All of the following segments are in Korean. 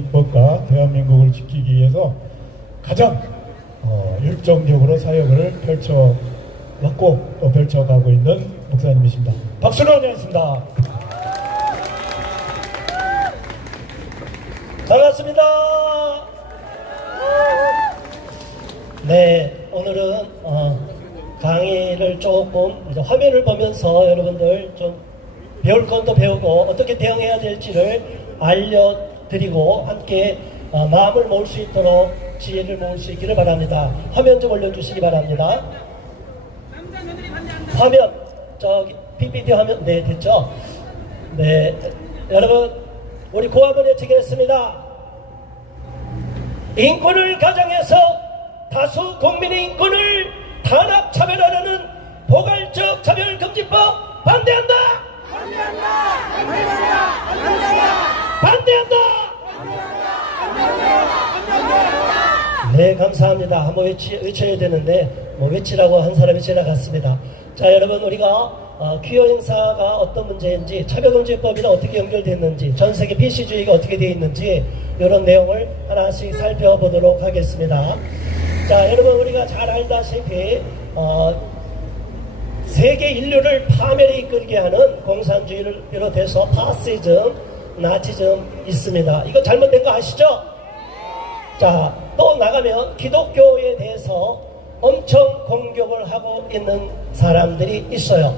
정치법과 대한민국을 지키기 위해서 가장 열정적으로 사역을 펼쳐왔고 또 펼쳐가고 있는 목사님이십니다. 박수로 환영했습니다. 반갑습니다. 네, 오늘은 강의를 조금 화면을 보면서 여러분들 좀 배울 것도 배우고 어떻게 대응해야 될지를 알려드리고 함께 마음을 모을 수 있도록 지혜를 모을 수 있기를 바랍니다. 화면 좀 올려주시기 바랍니다. 화면 저기 PPT 화면 네 됐죠? 네 여러분 우리 고함을 외치겠습니다. 인권을 가정해서 다수 국민의 인권을 단합 차별하려는 포괄적 차별금지법 반대한다. 반대한다. 반대한다. 반대한다. 반대한다. 네 감사합니다. 한번 외쳐야 되는데 뭐 외치라고 한 사람이 지나갔습니다. 자 여러분 우리가 퀴어 행사가 어떤 문제인지 차별금지법이랑 어떻게 연결됐는지 전세계 PC주의가 어떻게 되어 있는지 이런 내용을 하나씩 살펴보도록 하겠습니다. 자 여러분 우리가 잘 알다시피 세계 인류를 파멸에 이끌게 하는 공산주의를 비롯해서 파시즘, 나치즘 있습니다. 이거 잘못된 거 아시죠? 자, 또 나가면 기독교에 대해서 엄청 공격을 하고 있는 사람들이 있어요.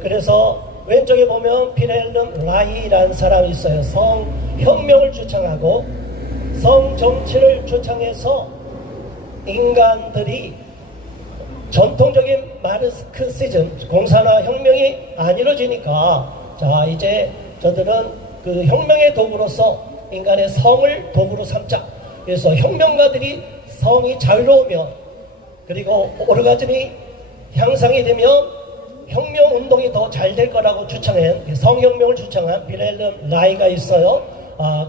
그래서 왼쪽에 보면 피렐름 라이라는 사람이 있어요. 성혁명을 주창하고 성정치를 주창해서 인간들이 전통적인 마르크시즘, 공산화 혁명이 안 이루어지니까 자 이제 저들은 그 혁명의 도구로서 인간의 성을 도구로 삼자. 그래서 혁명가들이 성이 자유로우면 그리고 오르가즘이 향상이 되면 혁명운동이 더 잘 될 거라고 주창한 성혁명을 주창한 비렐름 라이가 있어요.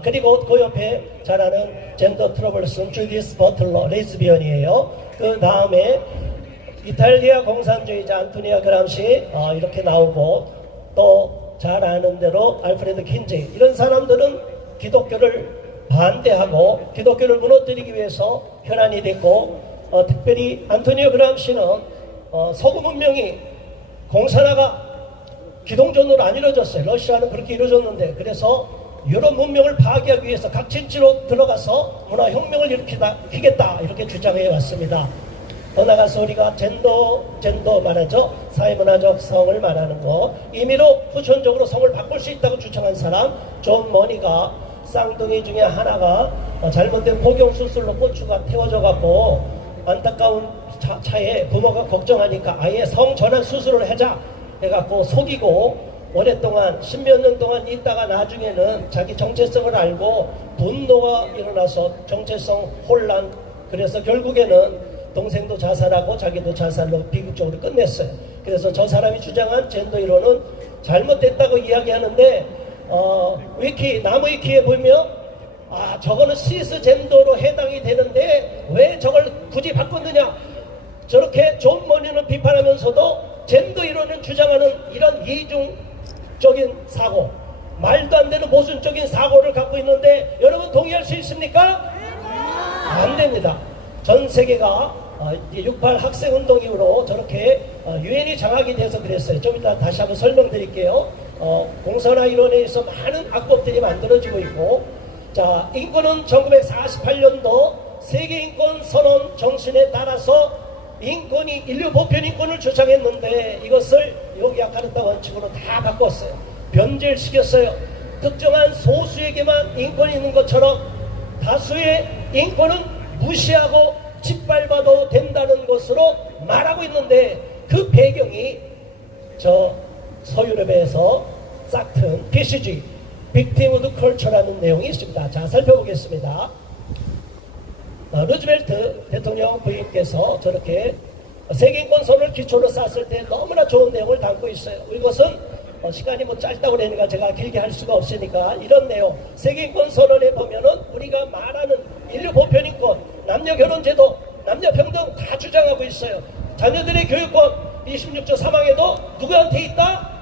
그리고 그 옆에 잘 아는 젠더 트러블슨 주디스 버틀러 레즈비언이에요. 그 다음에 이탈리아 공산주의자 안토니아 그람시 이렇게 나오고 또 잘 아는 대로 알프레드 킨지 이런 사람들은 기독교를 반대하고 기독교를 무너뜨리기 위해서 혈안이 됐고 특별히 안토니아 그람시는 서구 문명이 공산화가 기동전으로 안 이루어졌어요. 러시아는 그렇게 이루어졌는데 그래서 유럽 문명을 파괴하기 위해서 각진지로 들어가서 문화혁명을 일으키겠다 이렇게 주장해 왔습니다. 더 나가서 우리가 젠더 말하죠. 사회문화적 성을 말하는 거 임의로 후천적으로 성을 바꿀 수 있다고 주장한 사람 존 머니가 쌍둥이 중에 하나가 잘못된 포경수술로 고추가 태워져 갖고 안타까운 차에 부모가 걱정하니까 아예 성전환 수술을 하자 해갖고 속이고 오랫동안 10몇 년 동안 있다가 나중에는 자기 정체성을 알고 분노가 일어나서 정체성 혼란 그래서 결국에는 동생도 자살하고 자기도 자살로 비극적으로 끝냈어요. 그래서 저 사람이 주장한 젠더 이론은 잘못됐다고 이야기하는데 나무 위키에 보면 저거는 시스젠더로 해당이 되는데 왜 저걸 굳이 바꿨느냐 저렇게 존 머니는 비판하면서도 젠더 이론을 주장하는 이런 이중적인 사고 말도 안 되는 모순적인 사고를 갖고 있는데 여러분 동의할 수 있습니까? 안 됩니다. 전 세계가 6.8 학생운동 이후로 저렇게 유엔이 장악이 돼서 그랬어요. 좀 이따 다시 한번 설명드릴게요. 공산화 이론에 의해서 많은 악법들이 만들어지고 있고 자 인권은 1948년도 세계인권선언 정신에 따라서 인권이 인류 보편 인권을 주장했는데 이것을 여기 약화됐다 원칙으로 다 바꿨어요. 변질시켰어요. 특정한 소수에게만 인권이 있는 것처럼 다수의 인권은 무시하고 짓밟아도 된다는 것으로 말하고 있는데 그 배경이 저 서유럽에서 싹튼 PCG 빅티무드 컬처라는 내용이 있습니다. 자 살펴보겠습니다. 루즈벨트 대통령 부임께서 저렇게 세계인권선을 기초로 쌌을 때 너무나 좋은 내용을 담고 있어요. 이것은 시간이 뭐 짧다고 그러니까 제가 길게 할 수가 없으니까 이런 내용 세계인권선언에 보면은 우리가 말하는 인류 보편인권 남녀 결혼제도 남녀 평등 다 주장하고 있어요. 자녀들의 교육권 26조 3항에도 누구한테 있다?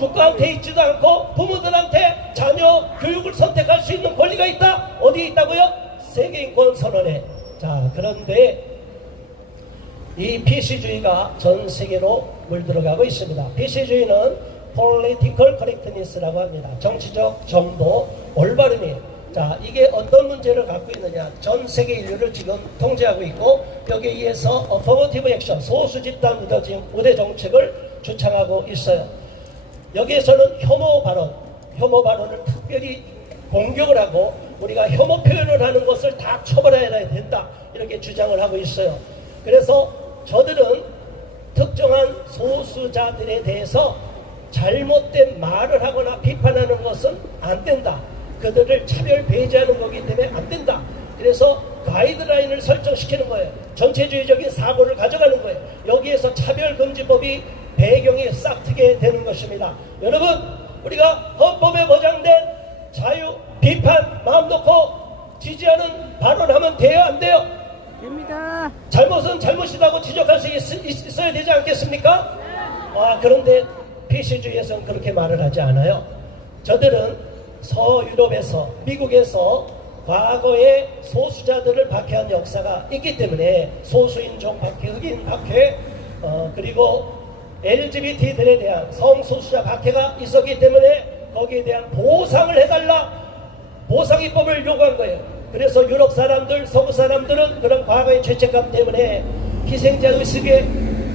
국가한테 있지도 않고 부모들한테 자녀 교육을 선택할 수 있는 권리가 있다. 어디 있다고요? 세계인권선언에. 자, 그런데 이 PC주의가 전 세계로 물들어가고 있습니다. PC주의는 Political Correctness라고 합니다. 정치적 정도, 올바름이에요. 자, 이게 어떤 문제를 갖고 있느냐. 전 세계 인류를 지금 통제하고 있고, 여기에 의해서 Affirmative Action, 소수 집단 우대 정책을 주창하고 있어요. 여기에서는 혐오 발언을 특별히 공격을 하고, 우리가 혐오 표현을 하는 것을 다 처벌해야 된다, 이렇게 주장을 하고 있어요. 그래서 저들은 특정한 소수자들에 대해서 잘못된 말을 하거나 비판하는 것은 안 된다. 그들을 차별 배제하는 거기 때문에 안 된다. 그래서 가이드라인을 설정시키는 거예요. 전체주의적인 사고를 가져가는 거예요. 여기에서 차별금지법이 배경이 싹트게 되는 것입니다. 여러분, 우리가 헌법에 보장된 자유, 비판, 마음 놓고 지지하는 발언하면 돼요, 안 돼요? 됩니다. 잘못은 잘못이라고 지적할 수 있어야 되지 않겠습니까? 그런데 PC주의에서는 그렇게 말을 하지 않아요. 저들은 서유럽에서, 미국에서 과거에 소수자들을 박해한 역사가 있기 때문에, 소수인종 박해, 흑인 박해, 그리고 LGBT들에 대한 성소수자 박해가 있었기 때문에 거기에 대한 보상을 해달라, 보상입법을 요구한 거예요. 그래서 유럽 사람들, 서구 사람들은 그런 과거의 죄책감 때문에 희생자 의식에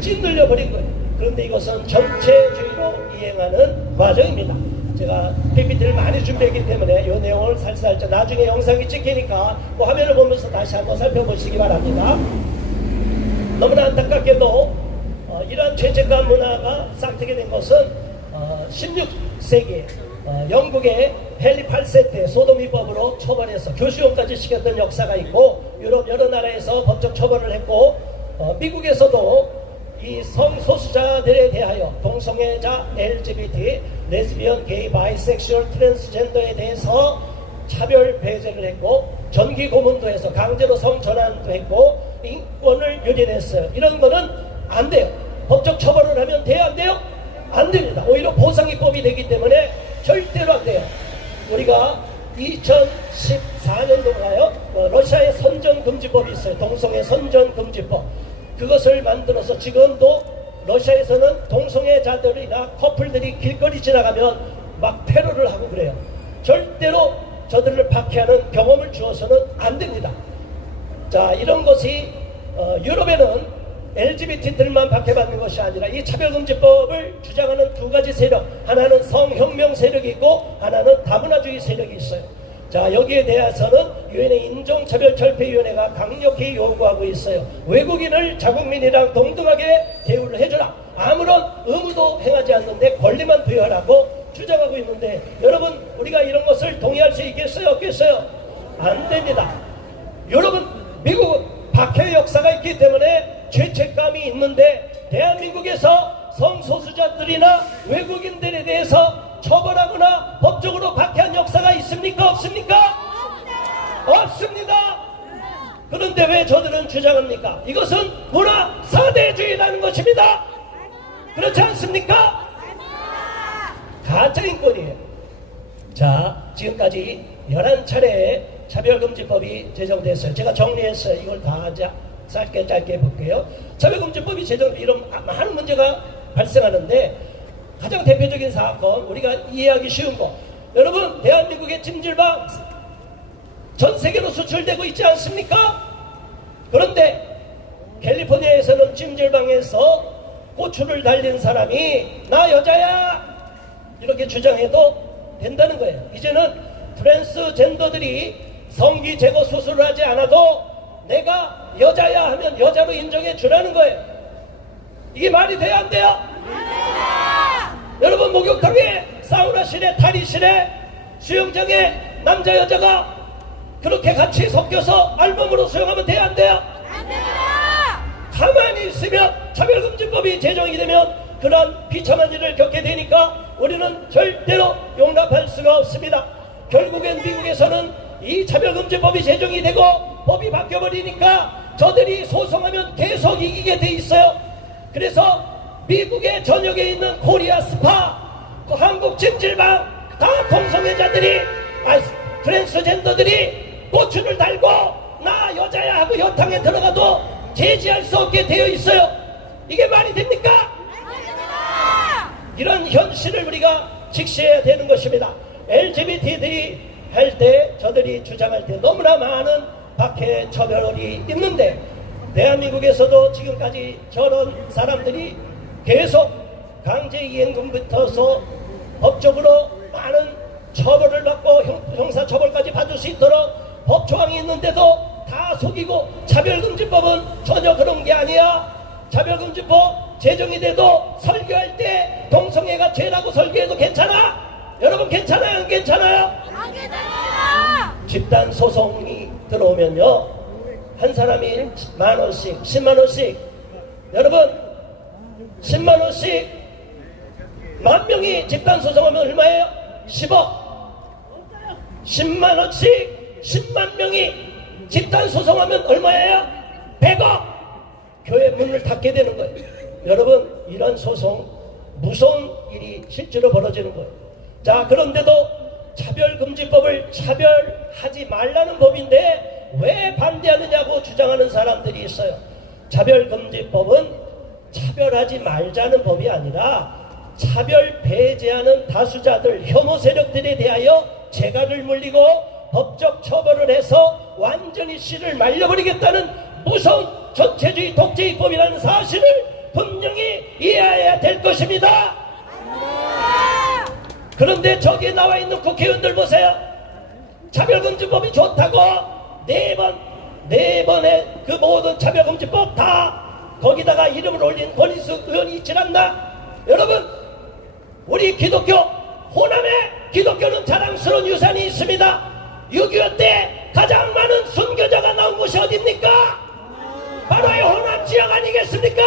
찌들려 버린 거예요. 그런데 이것은 전체주의로 이행하는 과정입니다. 제가 PPT를 많이 준비했기 때문에 이 내용을 살살짝 나중에 영상이 찍히니까 그 화면을 보면서 다시 한번 살펴보시기 바랍니다. 너무나 안타깝게도 이러한 죄책감 문화가 싹트게 된 것은 16세기에 영국의 헨리 8세 때 소돔이법으로 처벌해서 교수형까지 시켰던 역사가 있고, 유럽 여러 나라에서 법적 처벌을 했고, 미국에서도 이 성소수자들에 대하여 동성애자, LGBT, 레즈비언, 게이, 바이섹슈얼, 트랜스젠더에 대해서 차별 배제를 했고, 전기 고문도 해서 강제로 성전환도 했고, 인권을 유린했어요. 이런 거는 안 돼요. 법적 처벌을 하면 돼요, 안 돼요? 안 됩니다. 오히려 보상입법이 되기 때문에 절대로 안 돼요. 우리가 2014년도인가요? 러시아의 선전금지법이 있어요. 동성애 선전금지법. 그것을 만들어서 지금도 러시아에서는 동성애자들이나 커플들이 길거리 지나가면 막 테러를 하고 그래요. 절대로 저들을 박해하는 경험을 주어서는 안 됩니다. 자, 이런 것이 유럽에는 LGBT들만 박해받는 것이 아니라 이 차별금지법을 주장하는 두 가지 세력, 하나는 성혁명 세력이 있고 하나는 다문화주의 세력이 있어요. 자, 여기에 대해서는 유엔의 인종차별철폐위원회가 강력히 요구하고 있어요. 외국인을 자국민이랑 동등하게 대우를 해주라. 아무런 의무도 행하지 않는데 권리만 부여하라고 주장하고 있는데, 여러분, 우리가 이런 것을 동의할 수 있겠어요, 없겠어요? 안 됩니다. 여러분, 미국은 박해 역사가 있기 때문에 죄책감이 있는데, 대한민국에서 성소수자들이나 외국인들에 대해서 처벌하거나 법적으로 박해한 역사가 있습니까, 없습니까? 없습니다. 그런데 왜 저들은 주장합니까? 이것은 문화 사대주의라는 것입니다. 그렇지 않습니까? 가짜인권이에요. 자, 지금까지 11차례 차별금지법이 제정됐어요. 제가 정리했어요. 이걸 다 짧게 볼게요. 차별금지법이 제정되면 이런 많은 문제가 발생하는데, 가장 대표적인 사건, 우리가 이해하기 쉬운 거, 여러분, 대한민국의 찜질방 전 세계로 수출되고 있지 않습니까? 그런데 캘리포니아에서는 찜질방에서 고추를 달린 사람이 나 여자야 이렇게 주장해도 된다는 거예요. 이제는 트랜스젠더들이 성기 제거 수술을 하지 않아도 내가 여자야 하면 여자로 인정해 주라는 거예요. 이게 말이 돼야 안 돼요? 여러분, 목욕탕에, 사우나실에, 탈의실에, 수영장에 남자 여자가 그렇게 같이 섞여서 알몸으로 수영하면 돼야 안 돼요? 안 돼요! 가만히 있으면, 차별금지법이 제정이 되면 그런 비참한 일을 겪게 되니까 우리는 절대로 용납할 수가 없습니다. 결국엔 미국에서는 이 차별금지법이 제정이 되고 법이 바뀌어버리니까 저들이 소송하면 계속 이기게 돼 있어요. 그래서 미국의 전역에 있는 코리아 스파, 한국 찜질방 다 동성애자들이, 트랜스젠더들이 고추를 달고 나 여자야 하고 여탕에 들어가도 제지할 수 없게 되어 있어요. 이게 말이 됩니까? 이런 현실을 우리가 직시해야 되는 것입니다. LGBT들이 할 때 저들이 주장할 때 너무나 많은 박해 처벌이 있는데 대한민국에서도 지금까지 저런 사람들이 계속 강제이행금부터서 법적으로 많은 처벌을 받고 형사처벌까지 받을 수 있도록 법조항이 있는데도 다 속이고 차별금지법은 전혀 그런 게 아니야. 차별금지법 제정이 돼도 설교할 때 동성애가 죄라고 설교해도 괜찮아? 여러분 괜찮아요? 안 괜찮아요? 안 괜찮아요. 집단 소송이 들어오면요 한 사람이 10,000원씩 10만원씩 여러분 10만원씩 10,000명이 집단 소송하면 얼마예요? 10억 10만원씩 10만 명이 집단 소송하면 얼마예요? 100억 교회 문을 닫게 되는 거예요. 여러분 이런 소송 무서운 일이 실제로 벌어지는 거예요. 자 그런데도 차별금지법을 차별하지 말라는 법인데 왜 반대하느냐고 주장하는 사람들이 있어요. 차별금지법은 차별하지 말자는 법이 아니라 차별 배제하는 다수자들 혐오 세력들에 대하여 재갈을 물리고 법적 처벌을 해서 완전히 씨를 말려버리겠다는 무서운 전체주의 독재입법이라는 사실을 분명히 이해해야 될 것입니다. 그런데 저기에 나와 있는 국회의원들 보세요. 차별금지법이 좋다고 네 번의 그 모든 차별금지법 다 거기다가 이름을 올린 권인숙 의원이 있질 않나? 여러분 우리 기독교 호남에 기독교는 자랑스러운 유산이 있습니다. 6.25 때 가장 많은 순교자가 나온 곳이 어디입니까? 바로 이 호남 지역 아니겠습니까?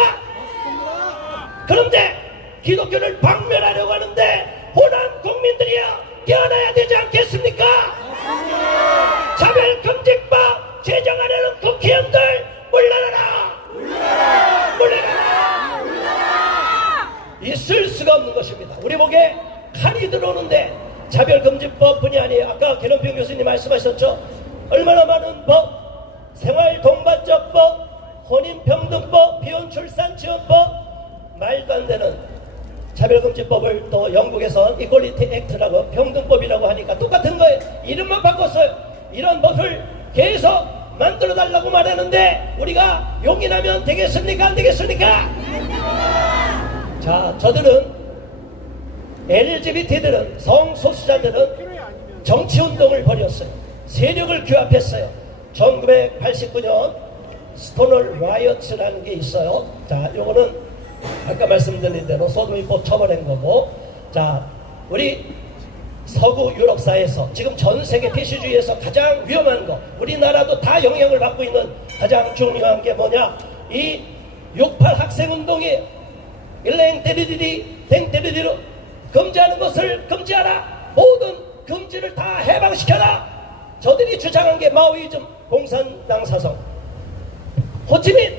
그런데 기독교를 박멸하려고 하는데 호남 국민들이야 깨어나야 되지 않겠습니까? 차별금지법 제정하려는 국회의원들 물러나라! 물러나라! 있을 수가 없는 것입니다. 우리 목에 칼이 들어오는데 차별금지법뿐이 아니에요. 아까 개론평 교수님 말씀하셨죠. 얼마나 많은 법, 생활동반적법, 혼인평등법, 비혼출산지원법, 말도 안 되는 차별금지법을 또 영국에서 이퀄리티 액트라고 평등법이라고 하니까 똑같은 거예요. 이름만 바꿨어요. 이런 법을 계속 만들어 달라고 말하는데 우리가 용인하면 되겠습니까? 안 되겠습니까? 자, 저들은 LGBT들은 성소수자들은 정치운동을 벌였어요. 세력을 규합했어요. 1989년 스토널 라이어츠라는 게 있어요. 자, 요거는 아까 말씀드린 대로 소돔이법 처벌한 거고, 자 우리 서구 유럽 사회에서 지금 전 세계 피시주의에서 가장 위험한 거, 우리나라도 다 영향을 받고 있는 가장 중요한 게 뭐냐? 이 6.8 학생운동이 일랭 때리디디 댕 때리디로 금지하는 것을 금지하라. 모든 금지를 다 해방시켜라. 저들이 주장한 게 마오이즘, 공산당 사상, 호치민,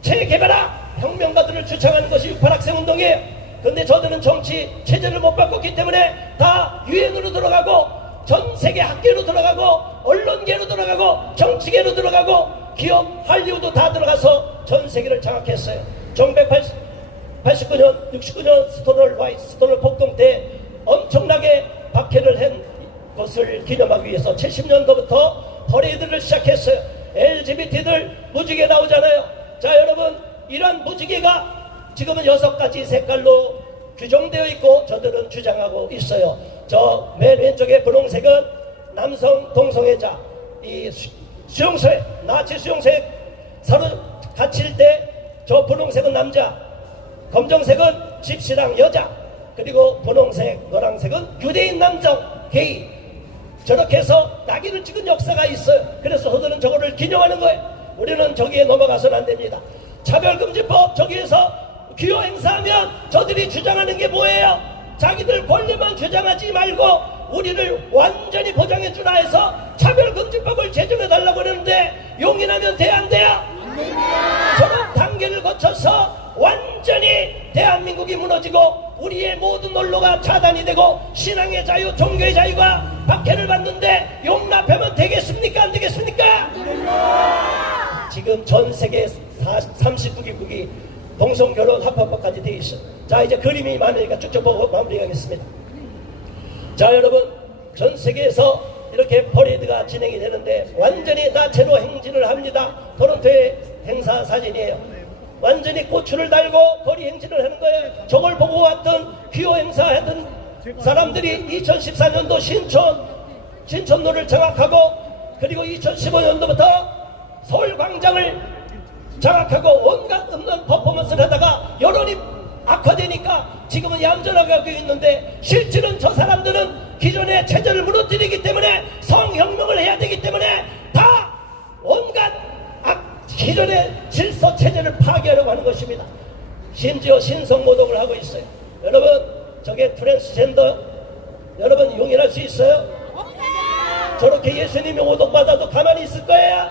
체게바라 혁명가들을 주창하는 것이 6.8 학생운동이에요. 그런데 저들은 정치 체제를 못 바꿨기 때문에 다 유엔으로 들어가고 전 세계 학계로 들어가고 언론계로 들어가고 정치계로 들어가고 기업 할리우드 다 들어가서 전 세계를 장악했어요. 1989년 69년 스토널 폭동 때 엄청나게 박해를 한 것을 기념하기 위해서 70년도부터 퍼레이드를 시작했어요. LGBT들 무지개 나오잖아요. 자 여러분 이런 무지개가 지금은 6가지 색깔로 규정되어 있고 저들은 주장하고 있어요. 저 맨 왼쪽에 분홍색은 남성 동성애자, 이 수용소에 나치 수용소에 사로 갇힐 때 저 분홍색은 남자, 검정색은 집시랑 여자, 그리고 분홍색 노란색은 유대인 남성 게이. 저렇게 해서 낙인을 찍은 역사가 있어요. 그래서 저들은 저거를 기념하는 거예요. 우리는 저기에 넘어가서는 안 됩니다. 차별금지법 저기에서 기호 행사하면 저들이 주장하는 게 뭐예요? 자기들 권리만 주장하지 말고 우리를 완전히 보장해주라 해서 차별금지법을 제정해달라고 그러는데 용인하면 돼 안 돼요? 저런 단계를 거쳐서 완전히 대한민국이 무너지고 우리의 모든 언론가 차단이 되고 신앙의 자유, 종교의 자유가 박해를 받는데 용납하면 되겠습니까? 안 되겠습니까? 지금 전 세계 39개국이 동성결혼 합법화까지 되어 있어. 자, 이제 그림이 많으니까 쭉쭉 보고 마무리하겠습니다. 자, 여러분, 전 세계에서 이렇게 퍼레이드가 진행이 되는데 완전히 나체로 행진을 합니다. 토론토의 행사 사진이에요. 완전히 고추를 달고 거리 행진을 하는 거예요. 저걸 보고 왔던 귀호 행사하던 사람들이 2014년도 신촌로를 장악하고, 그리고 2015년도부터 서울광장을 장악하고 온갖 없는 퍼포먼스를 하다가 여론이 악화되니까 지금은 얌전하게 하고 있는데, 실질은 저 사람들은 기존의 체제를 무너뜨리기 때문에, 성혁명을 해야 되기 때문에 다 온갖 기존의 질서 체제를 파괴하려고 하는 것입니다. 심지어 신성모독을 하고 있어요. 여러분, 저게 트랜스젠더, 여러분 용인할 수 있어요? 저렇게 예수님이 모독받아도 가만히 있을 거예요?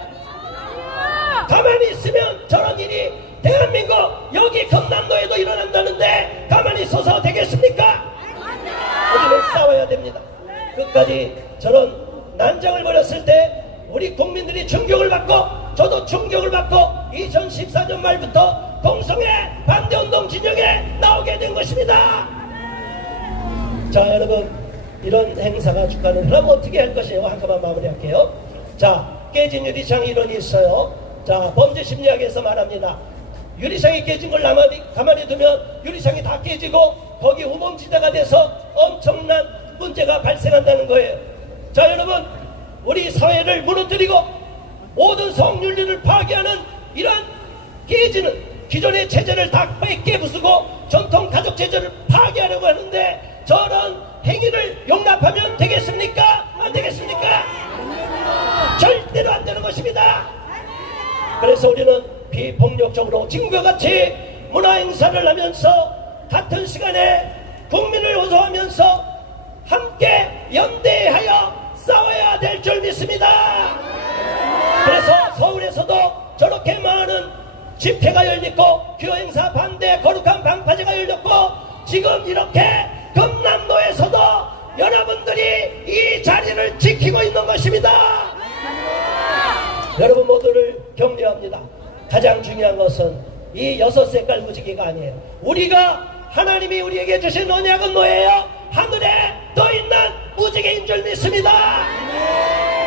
가만히 있으면 저런 일이 대한민국 여기 경남도에도 일어난다는데 가만히 있어서 되겠습니까? 우리는 싸워야 됩니다. 끝까지 저런 난장을 벌였을 때 우리 국민들이 충격을 받고, 저도 충격을 받고 2014년 말부터 동성애 반대운동 진영에 나오게 된 것입니다. 자, 여러분, 이런 행사가 주가는 그럼 어떻게 할 것이에요? 한꺼번에 마무리할게요. 자, 깨진 유리창 이론이 있어요. 자, 범죄 심리학에서 말합니다. 유리창이 깨진 걸 가만히 두면 유리창이 다 깨지고 거기 우범지대가 돼서 엄청난 문제가 발생한다는 거예요. 자, 여러분, 우리 사회를 무너뜨리고 모든 성윤리를 파괴하는 이러한 깨지는 기존의 체제를 다 깨부수고 전통 가족 체제를 파괴하려고 하는데, 저런 행위를 용납하면 되겠습니까? 안 되겠습니까? 절대로 안 되는 것입니다. 그래서 우리는 비폭력적으로 지금과 같이 문화행사를 하면서 같은 시간에 국민을 호소하면서 함께 연대하여 싸워야 될 줄 믿습니다. 그래서 서울에서도 저렇게 많은 집회가 열렸고 교행사 반대 거룩한 방파제가 열렸고, 지금 이렇게 경남도에서도 여러분들이 이 자리를 지키고 있는 것입니다. 여러분 모두를 격려합니다. 가장 중요한 것은 이 6색깔 무지개가 아니에요. 하나님이 우리에게 주신 언약은 뭐예요? 하늘에 떠있는 무지개인 줄 믿습니다.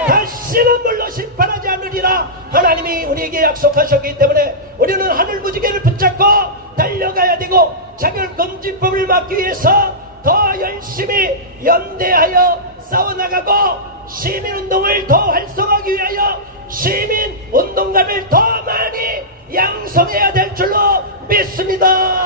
다시는 물로 심판하지 않으리라 하나님이 우리에게 약속하셨기 때문에 우리는 하늘 무지개를 붙잡고 달려가야 되고, 차별금지법을 막기 위해서 더 열심히 연대하여 싸워나가고, 시민운동을 더 활성화하기 위하여 시민운동가를 더 많이 양성해야 될 줄로 믿습니다.